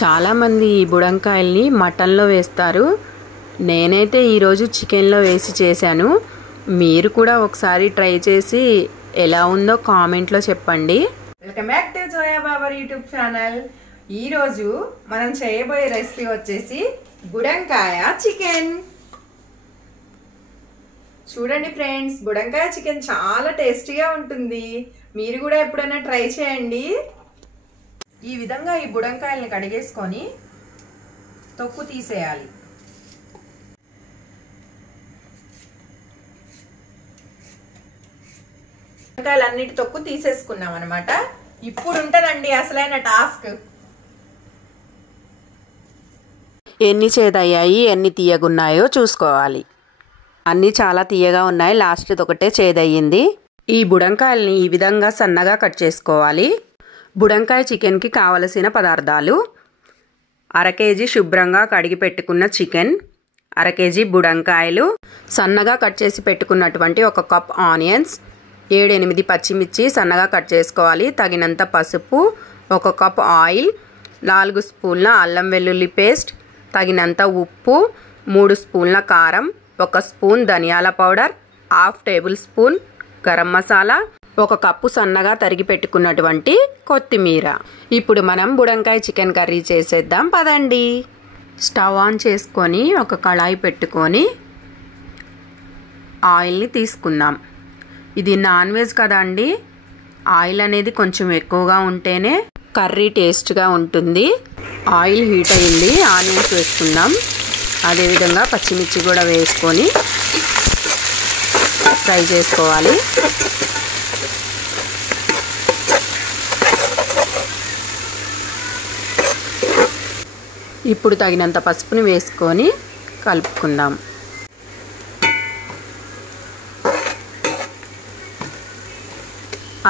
చాలామంది ఈ బుడంకాయల్ని మటన్లో వేస్తారు. నేనైతే ఈరోజు చికెన్లో వేసి చేశాను. మీరు కూడా ఒకసారి ట్రై చేసి ఎలా ఉందో కామెంట్లో చెప్పండి. Welcome back to Zoya Babar YouTube channel. ఈరోజు మనం చేయబోయే రెసిపీ వచ్చేసి బుడంకాయ చికెన్. చూడండి ఫ్రెండ్స్, బుడంకాయ చికెన్ చాలా టేస్టీగా ఉంటుంది. మీరు కూడా ఎప్పుడైనా ట్రై చేయండి. ఈ విధంగా ఈ బుడంకాయల్ని కడిగేసుకొని తొక్కు తీసేయాలి. బుడంకాయలన్నిటి తొక్కు తీసేసుకున్నాం అనమాట. ఇప్పుడు ఉంటుందండి అసలైన టాస్క్. ఎన్ని చేదయ్యాయి, ఎన్ని తీయగున్నాయో చూసుకోవాలి. అన్నీ చాలా తీయగా ఉన్నాయి, లాస్ట్ ఒకటే చేదయ్యింది. ఈ బుడంకాయల్ని ఈ విధంగా సన్నగా కట్ చేసుకోవాలి. బుడంకాయ చికెన్కి కావలసిన పదార్థాలు: అర కేజీ శుభ్రంగా కడిగి పెట్టుకున్న చికెన్, అర కేజీ బుడంకాయలు, సన్నగా కట్ చేసి పెట్టుకున్నటువంటి 1 కప్ ఆనియన్స్, 7-8 పచ్చిమిర్చి సన్నగా కట్ చేసుకోవాలి, తగినంత పసుపు, 1 కప్ ఆయిల్, 4 స్పూన్ల అల్లం వెల్లుల్లి పేస్ట్, తగినంత ఉప్పు, 3 స్పూన్ల కారం, 1 స్పూన్ ధనియాల powder, 1/2 table spoon garam masala, 1 cup సన్నగా తరిగి పెట్టుకున్నటువంటి కొత్తిమీర. ఇప్పుడు మనం బుడంకాయ చికెన్ కర్రీ చేసేద్దాం పదండి. స్టవ్ ఆన్ చేసుకొని ఒక కళాయి పెట్టుకొని ఆయిల్ని తీసుకుందాం. ఇది నాన్ వెజ్ కదా అండి, ఆయిల్ అనేది కొంచెం ఎక్కువగా ఉంటేనే కర్రీ టేస్ట్గా ఉంటుంది. ఆయిల్ హీట్ అయ్యింది, ఆనియన్స్ వేసుకుందాం. అదేవిధంగా పచ్చిమిర్చి కూడా వేసుకొని ఫ్రై చేసుకోవాలి. ఇప్పుడు తగినంత పసుపుని వేసుకొని కలుపుకుందాం.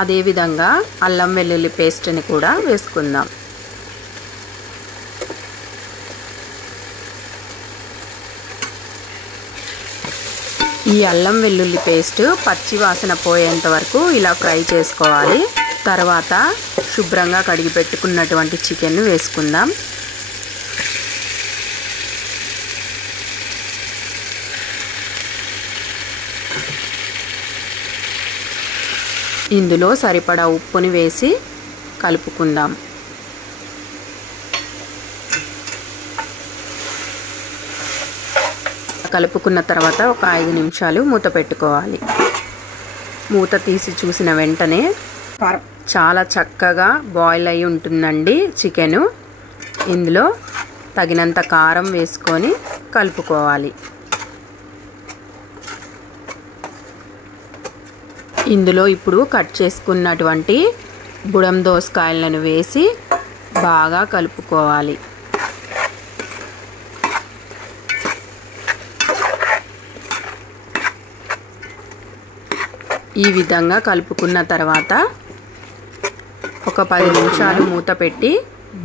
అదేవిధంగా అల్లం వెల్లుల్లి పేస్ట్ని కూడా వేసుకుందాం. ఈ అల్లం వెల్లుల్లి పేస్ట్ పచ్చి వాసన పోయేంత వరకు ఇలా ఫ్రై చేసుకోవాలి. తర్వాత శుభ్రంగా కడిగి పెట్టుకున్నటువంటి చికెన్ వేసుకుందాం. ఇందులో సరిపడా ఉప్పుని వేసి కలుపుకుందాం. కలుపుకున్న తర్వాత ఒక 5 నిమిషాలు మూత పెట్టుకోవాలి. మూత తీసి చూసిన వెంటనే చాలా చక్కగా బాయిల్ అయి ఉంటుందండి చికెను. ఇందులో తగినంత కారం వేసుకొని కలుపుకోవాలి. ఇందులో ఇప్పుడు కట్ చేసుకున్నటువంటి బుడం దోసకాయలను వేసి బాగా కలుపుకోవాలి. ఈ విధంగా కలుపుకున్న తర్వాత ఒక 10 నిమిషాలు మూత పెట్టి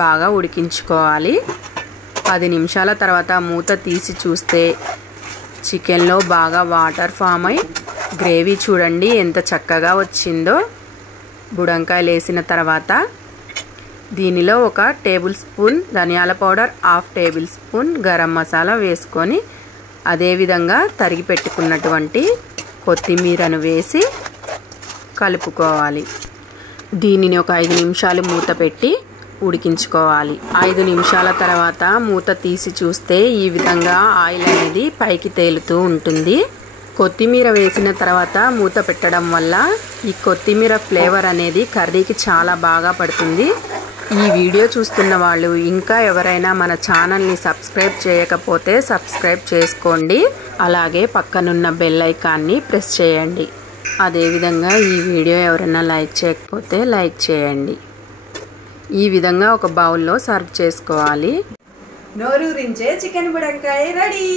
బాగా ఉడికించుకోవాలి. 10 నిమిషాల తర్వాత మూత తీసి చూస్తే చికెన్లో బాగా వాటర్ ఫామ్ అయి గ్రేవీ చూడండి ఎంత చక్కగా వచ్చిందో. బుడంకాయలు వేసిన తర్వాత దీనిలో 1 టేబుల్ స్పూన్ ధనియాల powder, 1/2 table spoon garam masala వేసుకొని అదేవిధంగా తరిగి పెట్టుకున్నటువంటి కొత్తిమీరను వేసి కలుపుకోవాలి. దీనిని ఒక 5 నిమిషాలు మూత పెట్టి ఉడికించుకోవాలి. 5 నిమిషాల తర్వాత మూత తీసి చూస్తే ఈ విధంగా ఆయిల్ అనేది పైకి తేలుతూ ఉంటుంది. కొత్తిమీర వేసిన తర్వాత మూత పెట్టడం వల్ల ఈ కొత్తిమీర ఫ్లేవర్ అనేది కర్రీకి చాలా బాగా పడుతుంది. ఈ వీడియో చూస్తున్న వాళ్ళు ఇంకా ఎవరైనా మన ఛానల్ని సబ్స్క్రైబ్ చేయకపోతే సబ్స్క్రైబ్ చేసుకోండి. అలాగే పక్కనున్న బెల్ ఐకాన్ని ప్రెస్ చేయండి. అదేవిధంగా ఈ వీడియో ఎవరైనా లైక్ చేయకపోతే లైక్ చేయండి. ఈ విధంగా ఒక బౌల్లో సర్వ్ చేసుకోవాలి. నోరూరించే చికెన్ బుడంకాయ రెడీ.